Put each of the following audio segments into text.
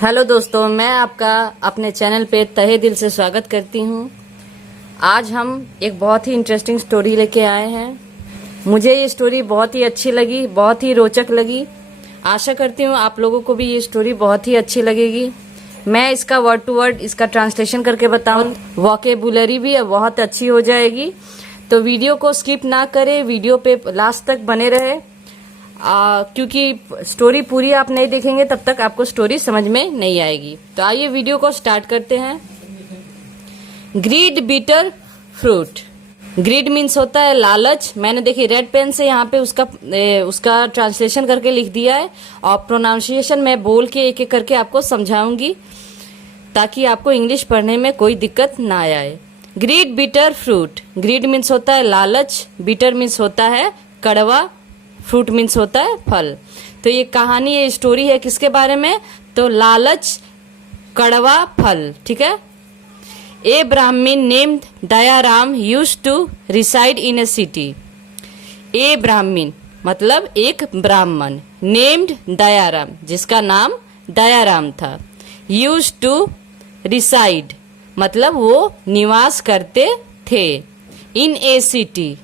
Hello दोस्तों, मैं आपका अपने चैनल पे तहे दिल से स्वागत करती हूँ। आज हम एक बहुत ही इंटरेस्टिंग स्टोरी लेके आए हैं। मुझे ये स्टोरी बहुत ही अच्छी लगी, बहुत ही रोचक लगी। आशा करती हूँ आप लोगों को भी ये स्टोरी बहुत ही अच्छी लगेगी। मैं इसका वर्ड टू वर्ड इसका ट्रांसलेशन करके बताऊँ, वोकेबुलरी भी बहुत अच्छी हो जाएगी। तो वीडियो को स्किप ना करें, वीडियो पे लास्ट तक बने रहे। क्योंकि स्टोरी पूरी आप नहीं देखेंगे तब तक आपको स्टोरी समझ में नहीं आएगी। तो आइए वीडियो को स्टार्ट करते हैं। Greed bitter fruit. Greed means होता है लालच। मैंने देखिए रेड पेन से यहाँ पे उसका ट्रांसलेशन करके लिख दिया है और प्रोनाउंसिएशन मैं बोल के एक एक करके आपको समझाऊंगी ताकि आपको इंग्लिश पढ़ने में कोई दिक्कत ना आए। Greed bitter fruit. Greed means होता है लालच, बिटर मीन्स होता है कड़वा, फ्रूट मीन्स होता है फल। तो ये कहानी, ये स्टोरी है किसके बारे में? तो लालच, कड़वा फल। ठीक है। A Brahmin named Dayaram used to reside in a city. A Brahmin मतलब एक ब्राह्मण, नेम्ड दयाराम जिसका नाम दयाराम था, यूज्ड टू रिसाइड मतलब वो निवास करते थे, इन ए सिटी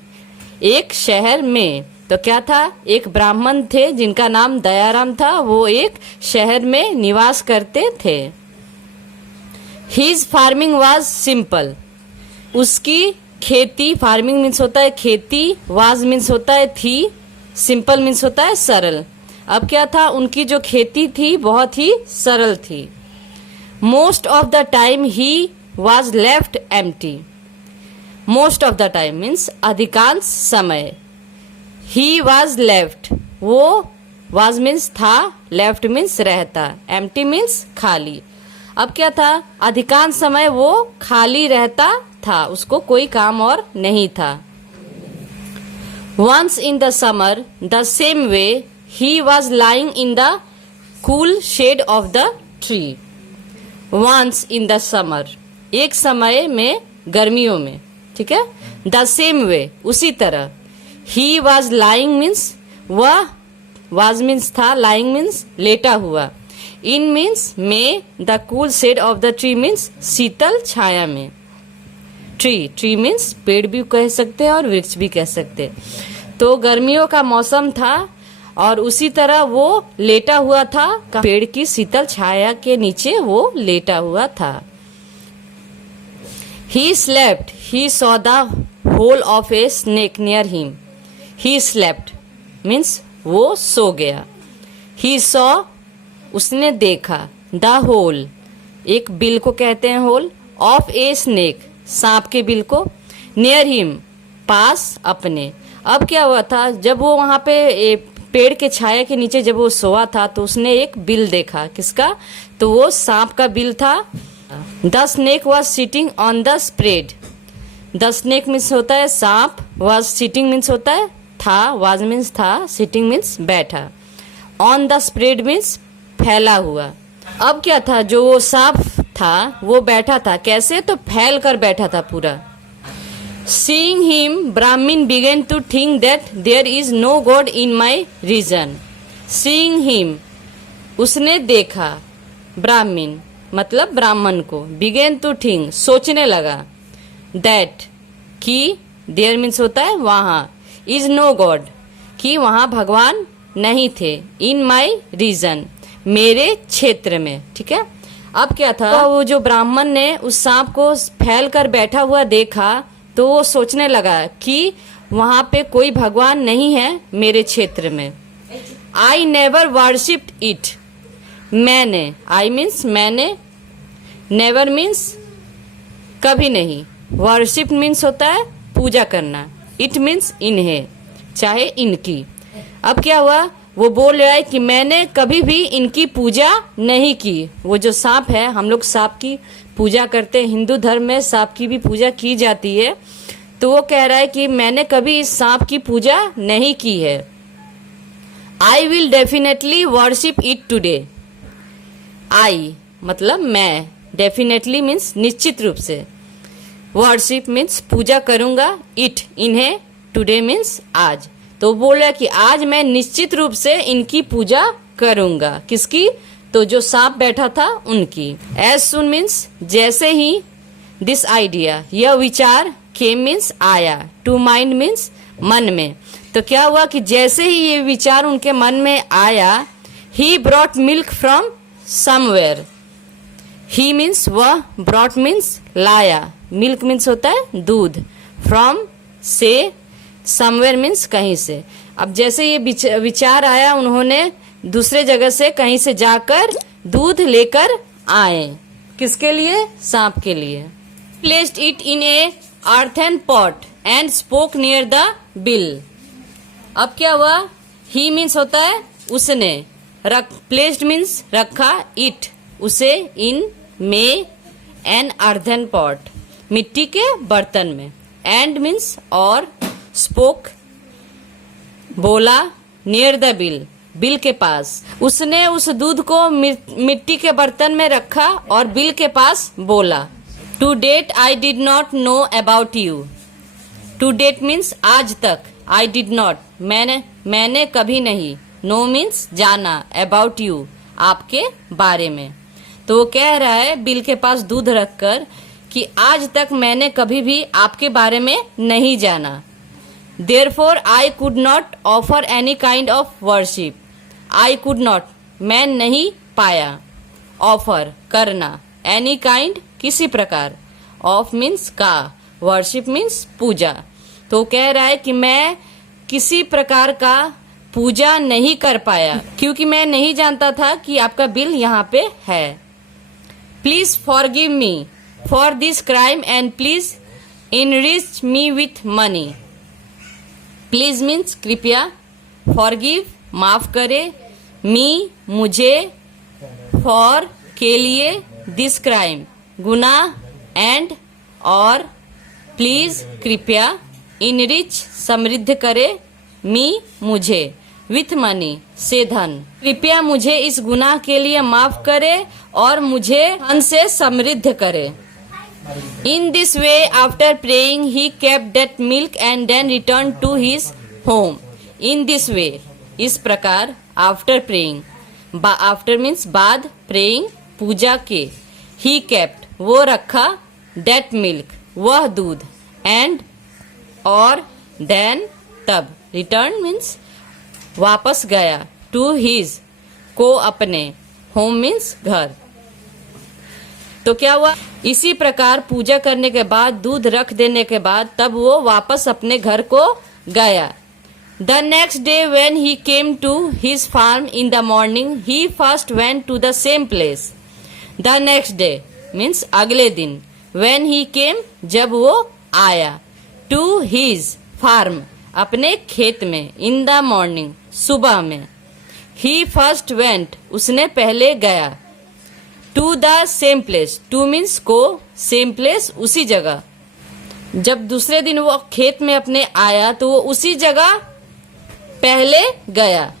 एक शहर में। तो क्या था? एक ब्राह्मण थे जिनका नाम दयाराम था, वो एक शहर में निवास करते थे। His farming was simple. उसकी खेती, फार्मिंग मीन्स होता है खेती, वाज मीन्स होता है थी, सिंपल मीन्स होता है सरल। अब क्या था? उनकी जो खेती थी बहुत ही सरल थी। Most of the time he was left empty. Most of the time means अधिकांश समय। ही वॉज लेफ्ट, वो वॉज मीन्स था, लेफ्ट मीन्स रहता, एम्प्टी मीन्स खाली। अब क्या था? अधिकांश समय वो खाली रहता था, उसको कोई काम और नहीं था। Once in the summer the same way he was lying in the cool shade of the tree. Once in the summer एक समय में, गर्मियों में। ठीक है। द सेम वे उसी तरह। ही वॉज लाइंग मीन्स वह, वॉज मीन्स था, लाइंग मीन्स लेटा हुआ, इन मीन्स में, the cool shade of the tree means शीतल छाया में। ट्री मीन्स पेड़ भी कह सकते हैं और वृक्ष भी कह सकते हैं। तो गर्मियों का मौसम था और उसी तरह वो लेटा हुआ था, पेड़ की शीतल छाया के नीचे वो लेटा हुआ था। He slept, he saw the hole of a snake near him. He slept means वो सो गया। ही सॉ उसने देखा, द होल एक बिल को कहते हैं होल, ऑफ ए स्नेक सांप के बिल को, नियर हिम पास अपने। अब क्या हुआ था? जब वो वहां पे पेड़ के छाया के नीचे जब वो सोया था तो उसने एक बिल देखा। किसका? तो वो सांप का बिल था। The snake was sitting on the spread. The snake means होता है सांप, वॉज सिटिंग मीन्स होता है था, वाज मीन्स था, सिटिंग मीन्स बैठा, ऑन द स्प्रेड मीन्स फैला हुआ। अब क्या था? जो वो सांप था वो बैठा था, कैसे? तो फैल कर बैठा था पूरा। Seeing him Brahmin began to think that there is no god in my region. Seeing him उसने देखा, ब्राह्मण मतलब ब्राह्मण को, बिगेन टू थिंक सोचने लगा, दैट कि, देयर मीन्स होता है वहां, इज नो गॉड कि वहां भगवान नहीं थे, इन माई रीजन मेरे क्षेत्र में। ठीक है। अब क्या था? तो वो जो ब्राह्मण ने उस सांप को फैल कर बैठा हुआ देखा तो वो सोचने लगा कि वहां पे कोई भगवान नहीं है मेरे क्षेत्र में। I never worshipped it. मैंने, आई मीन्स मैंने, नेवर मीन्स कभी नहीं, वर्शिप मीन्स होता है पूजा करना, इट मीन्स इन्हें, चाहे इनकी। अब क्या हुआ? वो बोल रहा है कि मैंने कभी भी इनकी पूजा नहीं की। वो जो सांप है, हम लोग सांप की पूजा करते हैं, हिंदू धर्म में सांप की भी पूजा की जाती है। तो वो कह रहा है कि मैंने कभी इस सांप की पूजा नहीं की है। I will definitely worship it today. I मतलब मैं, डेफिनेटली मीन्स निश्चित रूप से, वर्शिप मीन्स पूजा करूंगा, इट इन्हें, टुडे मीन्स आज। तो बोल रहा है कि आज मैं निश्चित रूप से इनकी पूजा करूंगा। किसकी? तो जो सांप बैठा था उनकी। एज सुन मीन्स जैसे ही, दिस आइडिया यह विचार, केम मीन्स आया, टू माइंड मीन्स मन में। तो क्या हुआ कि जैसे ही ये विचार उनके मन में आया, he brought milk from somewhere. He means वह, ब्रॉट मीन्स लाया, मिल्क मीन्स होता है दूध, फ्रॉम से, समवेयर मीन्स कहीं से। अब जैसे ये विचार आया, उन्होंने दूसरे जगह से कहीं से जाकर दूध लेकर आए। किसके लिए? सांप के लिए। Placed it in A earthen pot and spoke near the bill। अब क्या हुआ? ही मीन्स होता है उसने, प्लेस्ड मीन्स रखा, इट उसे, इन में, एन earthen pot मिट्टी के बर्तन में, एंड मीन्स और, स्पोक बोला, नियर द बिल बिल के पास। उसने उस दूध को मिट्टी के बर्तन में रखा और बिल के पास बोला। To date I did not know about you. To date means आज तक, आई डिड नॉट मैंने कभी नहीं, नो मीन्स जाना, अबाउट यू आपके बारे में। तो वो कह रहा है बिल के पास दूध रखकर कि आज तक मैंने कभी भी आपके बारे में नहीं जाना। Therefore I could not offer any kind of worship। I could not मैं नहीं पाया, ऑफर करना, any kind किसी प्रकार, of means का, worship means पूजा। तो कह रहा है कि मैं किसी प्रकार का पूजा नहीं कर पाया क्योंकि मैं नहीं जानता था कि आपका बिल यहाँ पे है। Please forgive me for this crime and please enrich me with money. Please means कृपया, फॉरगिव माफ करे, मी मुझे, फॉर के लिए, दिस क्राइम गुनाह, एंड और, प्लीज कृपया, इनरिच समृद्ध करे, मी मुझे, विथ मनी से धन, कृपया मुझे इस गुनाह के लिए माफ करे और मुझे धन से समृद्ध करे। In this way, after praying, he kept that milk and then returned to his home। In this way, इस प्रकार, after praying, after means बाद, praying पूजा के, he kept वो रखा, that milk वह दूध, and और then तब, return means वापस गया, to his को अपने, home means घर। तो क्या हुआ? इसी प्रकार पूजा करने के बाद, दूध रख देने के बाद, तब वो वापस अपने घर को गया। The next day when he came to his farm in the morning, he first went to the same place. The next day means अगले दिन, वेन ही केम जब वो आया, टू हिज फार्म अपने खेत में, इन द मॉर्निंग सुबह में, ही फर्स्ट वेंट उसने पहले गया, to the same place, to means को, सेम प्लेस उसी जगह। जब दूसरे दिन वो खेत में अपने आया तो वो उसी जगह पहले गया।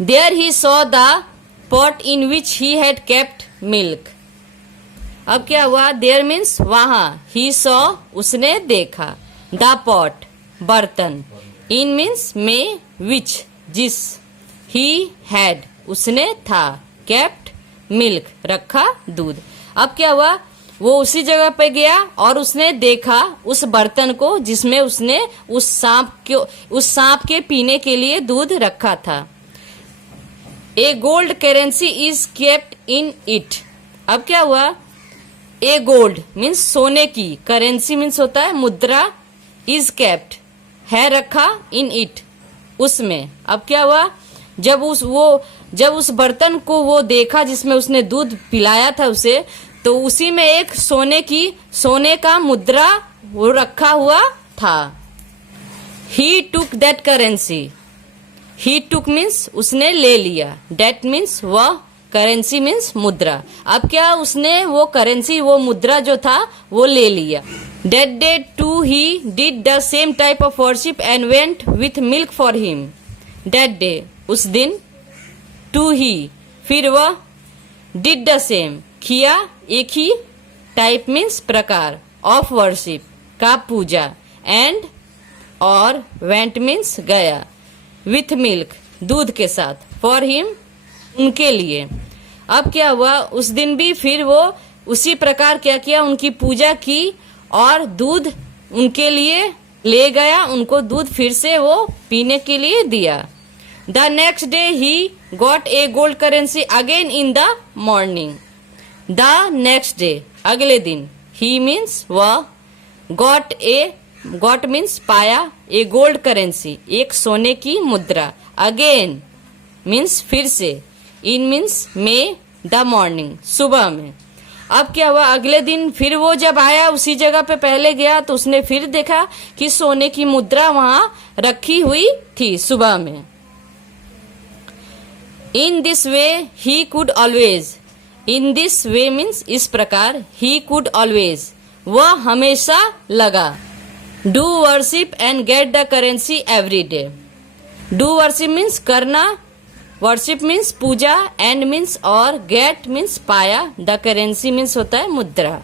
There he saw the pot in which he had kept milk. अब क्या हुआ? देयर मीन्स वहां, ही सॉ उसने देखा, द पॉट बर्तन, इन मीन्स में, विच जिस, ही हैड उसने था, केप्ट मिल्क रखा दूध। अब क्या हुआ? वो उसी जगह पे गया और उसने देखा उस बर्तन को जिसमें उसने उस सांप के पीने के लिए दूध रखा था। A gold currency is kept in it. अब क्या हुआ? ए गोल्ड मीन्स सोने की, करेंसी मीन्स होता है मुद्रा, इज केप्ट है रखा, इन इट उसमें। अब क्या हुआ? जब उस बर्तन को वो देखा जिसमें उसने दूध पिलाया था उसे, तो उसी में एक सोने का मुद्रा वो रखा हुआ था। He took that currency. He took means उसने ले लिया, दैट मीन्स वह, करेंसी मीन्स मुद्रा। अब क्या उसने वो करेंसी, वो मुद्रा जो था वो ले लिया। That day too he did the same type of worship and went with milk for him. That day उस दिन, टू ही फिर वह, डिड द सेम किया, एक ही, टाइप मीन्स प्रकार, ऑफ वर्शिप का पूजा, एंड और, वेंट मीन्स गया, विथ मिल्क दूध के साथ, फॉर हिम उनके लिए। अब क्या हुआ, उस दिन भी फिर वो उसी प्रकार क्या किया, उनकी पूजा की और दूध उनके लिए ले गया, उनको दूध फिर से वो पीने के लिए दिया। The next day he got a gold currency again in the morning. The next day, अगले दिन, ही मीन्स वह, गॉट मीन्स पाया, ए गोल्ड करेंसी एक सोने की मुद्रा, अगेन मीन्स फिर से, इन मीन्स में, द मॉर्निंग सुबह में। अब क्या हुआ, अगले दिन फिर वो जब आया उसी जगह पे पहले गया तो उसने फिर देखा कि सोने की मुद्रा वहां रखी हुई थी सुबह में। In this way he could always, in this way means इस प्रकार, ही कुड ऑलवेज वह हमेशा लगा, do worship and get the currency every day. Do worship means करना, वर्शिप मीन्स पूजा, एंड मीन्स और, गेट मीन्स पाया, द करेंसी मीन्स होता है मुद्रा,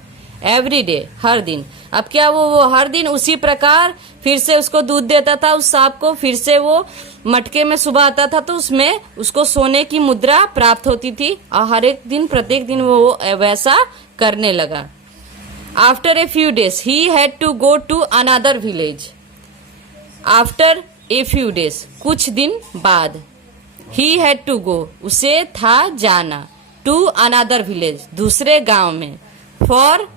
एवरी डे हर दिन। अब क्या वो हर दिन उसी प्रकार फिर से उसको दूध देता था उस सांप को, फिर से वो मटके में सुबह आता था तो उसमें उसको सोने की मुद्रा प्राप्त होती थी और हर एक दिन प्रत्येक दिन वो वैसा करने लगा। After a few days he had to go to another village. After a few days कुछ दिन बाद, ही हैड टू गो उसे था जाना, टू अनदर विलेज दूसरे गांव में, फॉर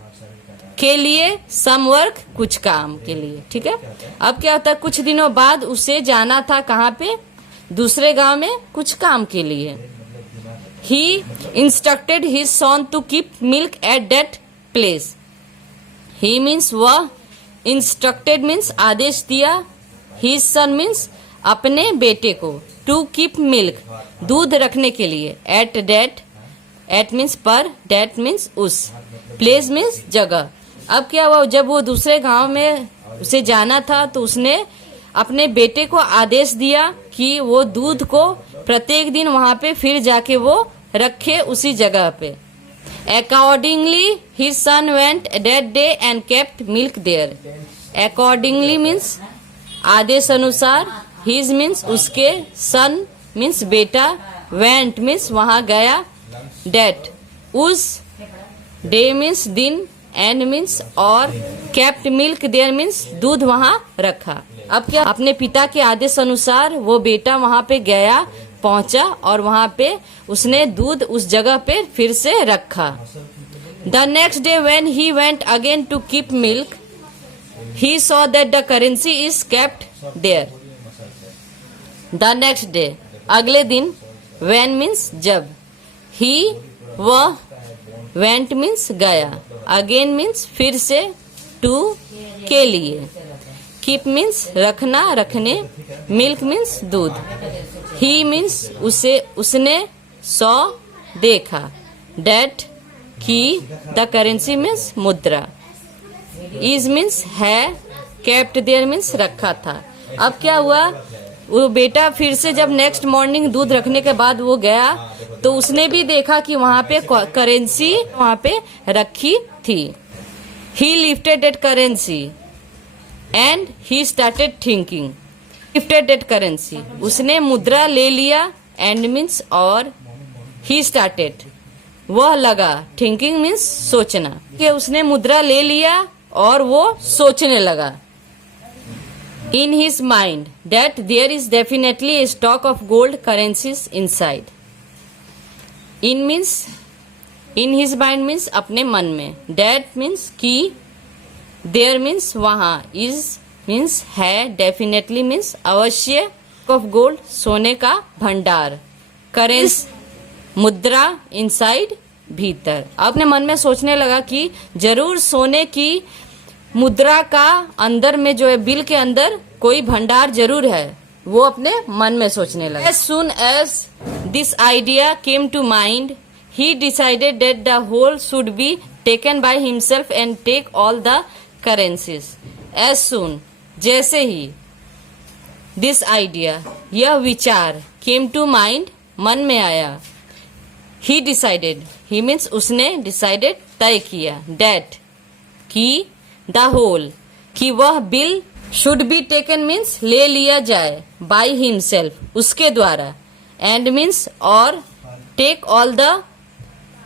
के लिए, सम वर्क कुछ काम के लिए, ठीक है। अब क्या होता है, कुछ दिनों बाद उसे जाना था कहाँ पे, दूसरे गांव में कुछ काम के लिए। He instructed his son to keep milk at that place. He means वह, इंस्ट्रक्टेड मीन्स आदेश दिया, हिज सन मीन्स अपने बेटे को, टू कीप मिल्क दूध रखने के लिए, एट दैट, एट मीन्स पर, दैट मीन्स उस, प्लेस मीन्स जगह। अब क्या हुआ, जब वो दूसरे गांव में उसे जाना था तो उसने अपने बेटे को आदेश दिया कि वो दूध को प्रत्येक दिन वहां पे फिर जाके वो रखे उसी जगह पे। Accordingly his son went that day and kept milk there. Accordingly means आदेश अनुसार, हिज मीन्स उसके, सन मीन्स बेटा, वेंट मीन्स वहां गया, डेट उस, डे मीन्स दिन, एंड मीन्स और, केप्ट मिल्क देयर मीन्स दूध वहां रखा। अब क्या, अपने पिता के आदेश अनुसार वो बेटा वहां पे गया, पहुंचा और वहां पे उसने दूध उस जगह पे फिर से रखा। The next day when he went again to keep milk, he saw that the currency is kept there. The next day, अगले दिन, वेन मीन्स जब, ही वह, वेंट मीन्स गया, अगेन मीन्स फिर से, टू के लिए, कीप मीन्स रखना रखने, मिल्क मीन्स दूध, ही मीन्स उसे उसने, सॉ देखा, डेट की, द करेंसी मीन्स मुद्रा, इज मीन्स है, केप्ट देयर मीन्स रखा था। अब क्या हुआ, वो बेटा फिर से जब नेक्स्ट मॉर्निंग दूध रखने के बाद वो गया तो उसने भी देखा कि वहां पे करेंसी वहां पे रखी थी। ही lifted that currency and he started thinking. Lifted that currency उसने मुद्रा ले लिया, एंड मीन्स और, ही स्टार्टेड वह लगा, थिंकिंग मीन्स सोचना, कि उसने मुद्रा ले लिया और वो सोचने लगा। In his mind that there is definitely a stock of gold currencies inside. In means, in his mind means अपने मन में, that means कि, there means वहाँ, is means है, definitely means अवश्य, of gold सोने का भंडार, currency मुद्रा, inside भीतर। अपने मन में सोचने लगा कि जरूर सोने की मुद्रा का अंदर में जो है, बिल के अंदर कोई भंडार जरूर है, वो अपने मन में सोचने लगा। As soon as this idea came to mind, he decided that the whole should be taken by himself and take all the currencies. As soon, जैसे ही, this idea, यह विचार, came to mind, मन में आया, he decided, he means उसने, decided तय किया, that कि, the whole कि वह bill, should be taken means ले लिया जाए, by himself उसके द्वारा, and means और, take all the,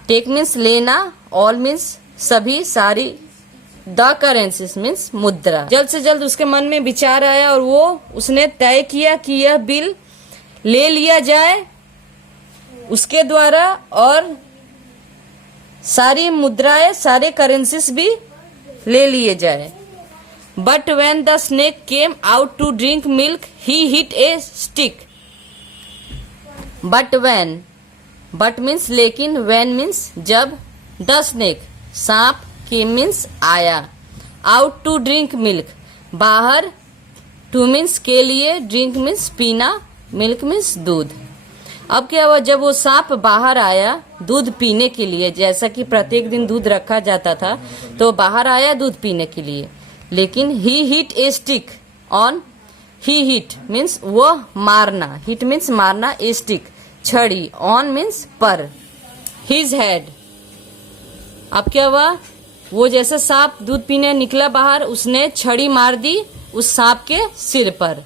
take means लेना, ऑल मीन्स सभी, सारी, द करेंसीज मीन्स मुद्रा। जल्द से जल्द उसके मन में विचार आया और वो उसने तय किया कि यह बिल ले लिया जाए उसके द्वारा और सारी मुद्राएं, सारे करेंसीज भी ले लिए जाए। But when the snake came out to drink milk he hit a stick. But when, but means लेकिन, वेन मीन्स जब, द स्नेक सांप, केम मीन्स आया, आउट टू ड्रिंक मिल्क बाहर, टू मीन्स के लिए, ड्रिंक मीन्स पीना, milk means दूध। अब क्या हुआ, जब वो सांप बाहर आया दूध पीने के लिए, जैसा कि प्रत्येक दिन दूध रखा जाता था, तो बाहर आया दूध पीने के लिए, लेकिन he hit a stick on, he hit means वो मारना, हिट मीन्स मारना, ए स्टिक छड़ी, ऑन मीन्स पर, हिज हेड। अब क्या हुआ, वो जैसे सांप दूध पीने निकला बाहर, उसने छड़ी मार दी उस सांप के सिर पर।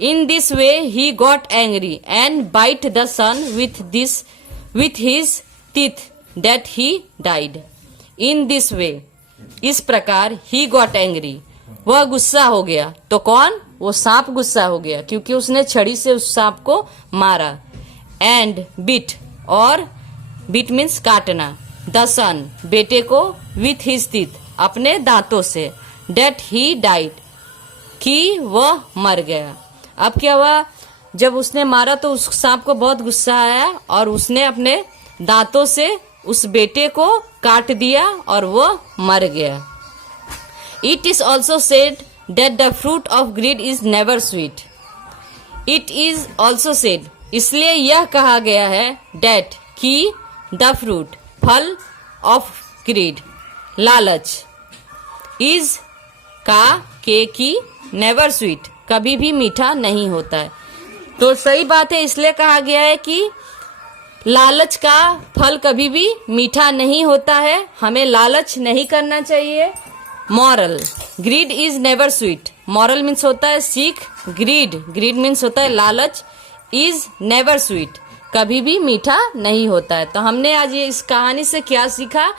In this way he got angry and bite the son with his teeth that he died. In this way, इस प्रकार, ही गॉट एंग्री, वह गुस्सा हो गया। तो कौन, वो सांप गुस्सा हो गया क्योंकि उसने छड़ी से उस सांप को मारा। एंड बिट, और बिट मीन्स काटना, द सन बेटे को, विथ हिज टीथ अपने दांतों से, डेट ही डाइड कि वह मर गया। अब क्या हुआ, जब उसने मारा तो उस सांप को बहुत गुस्सा आया और उसने अपने दांतों से उस बेटे को काट दिया और वो मर गया। It is also said that the fruit of grid is never sweet. It is also said, इसलिए यह कहा गया है, डेट कि, द फ्रूट फल, ऑफ ग्रीड लालच, इज का, के की, नेवर स्वीट कभी भी मीठा नहीं होता है। तो सही बात है, इसलिए कहा गया है कि लालच का फल कभी भी मीठा नहीं होता है, हमें लालच नहीं करना चाहिए। Moral, grid is never sweet, moral means होता है सीख, ग्रीड, ग्रीड मीन्स होता है लालच, इज नेवर स्वीट कभी भी मीठा नहीं होता है। तो हमने आज ये इस कहानी से क्या सीखा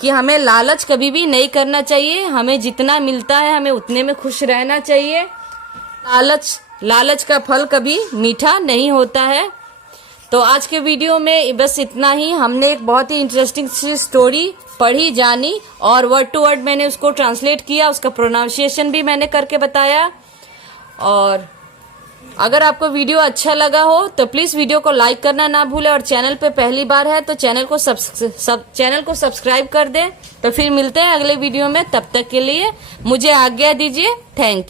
कि हमें लालच कभी भी नहीं करना चाहिए, हमें जितना मिलता है हमें उतने में खुश रहना चाहिए। लालच का फल कभी मीठा नहीं होता है। तो आज के वीडियो में बस इतना ही। हमने एक बहुत ही इंटरेस्टिंग सी स्टोरी पढ़ी, जानी और वर्ड टू वर्ड मैंने उसको ट्रांसलेट किया, उसका प्रोनाउंसिएशन भी मैंने करके बताया। और अगर आपको वीडियो अच्छा लगा हो तो प्लीज वीडियो को लाइक करना ना भूलें और चैनल पे पहली बार है तो चैनल को सब्सक्राइब कर दें। तो फिर मिलते हैं अगले वीडियो में, तब तक के लिए मुझे आज्ञा दीजिए। Thank you.